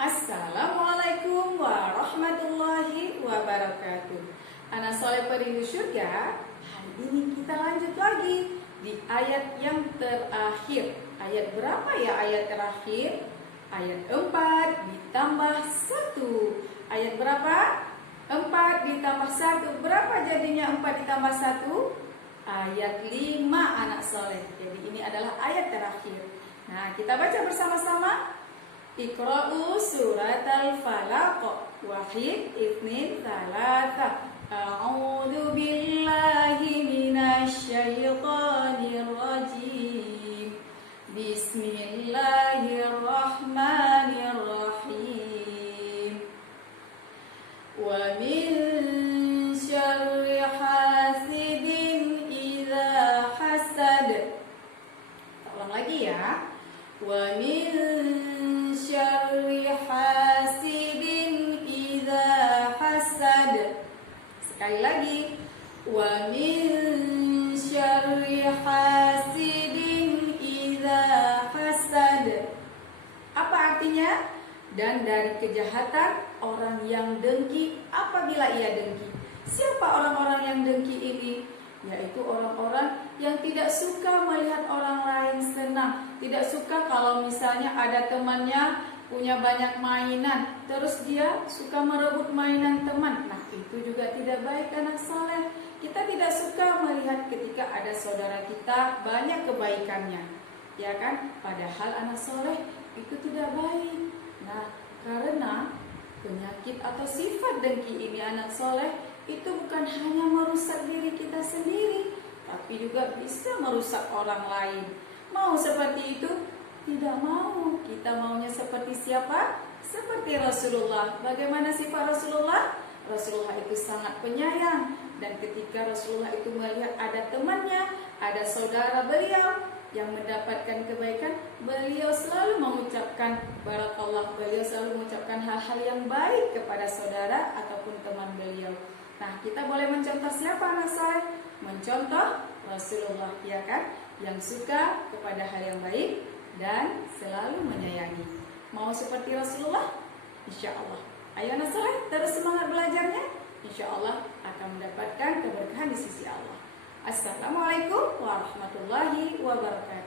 Assalamualaikum warahmatullahi wabarakatuh. Anak soleh perindu surga. Hari ini kita lanjut lagi di ayat yang terakhir. Ayat berapa ya ayat terakhir? Ayat 4 ditambah 1. Ayat berapa? 4 ditambah 1. Berapa jadinya 4 ditambah 1? Ayat 5 anak soleh. Jadi ini adalah ayat terakhir. Nah, kita baca bersama-sama. Iqra'u surat al-falaq. Wahid, ithnin, thalatha. A'udzu billahi minasy syaithanir rajim. Bismillahirrahmanirrahim. Wa min syarri hasidin idza hasad. Ulang lagi ya. Wa min syarri hasidin idza hasad. Sekali lagi. Wa min syarri hasidin idza hasad. Apa artinya? Dan dari kejahatan orang yang dengki apabila ia dengki. Siapa orang-orang yang dengki ini? Yaitu orang-orang yang tidak suka melihat orang lain senang. Tidak suka kalau misalnya ada temannya punya banyak mainan, terus dia suka merebut mainan teman. Nah, itu juga tidak baik anak soleh. Kita tidak suka melihat ketika ada saudara kita banyak kebaikannya, ya kan? Padahal anak soleh itu tidak baik. Nah, karena penyakit atau sifat dengki ini anak soleh itu bukan hanya merusak diri kita sendiri, tapi juga bisa merusak orang lain. Mau seperti itu? Tidak mau. Kita maunya seperti siapa? Seperti Rasulullah. Bagaimana sifat Rasulullah? Rasulullah itu sangat penyayang. Dan ketika Rasulullah itu melihat ada temannya, ada saudara beliau yang mendapatkan kebaikan, beliau selalu mengucapkan barakallah. Beliau selalu mengucapkan hal-hal yang baik kepada saudara ataupun teman beliau. Nah, kita boleh mencontoh siapa anak soleh? Mencontoh Rasulullah, ya kan? Yang suka kepada hal yang baik dan selalu menyayangi. Mau seperti Rasulullah? Insya Allah. Ayo anak soleh, terus semangat belajarnya. Insya Allah akan mendapatkan keberkahan di sisi Allah. Assalamualaikum warahmatullahi wabarakatuh.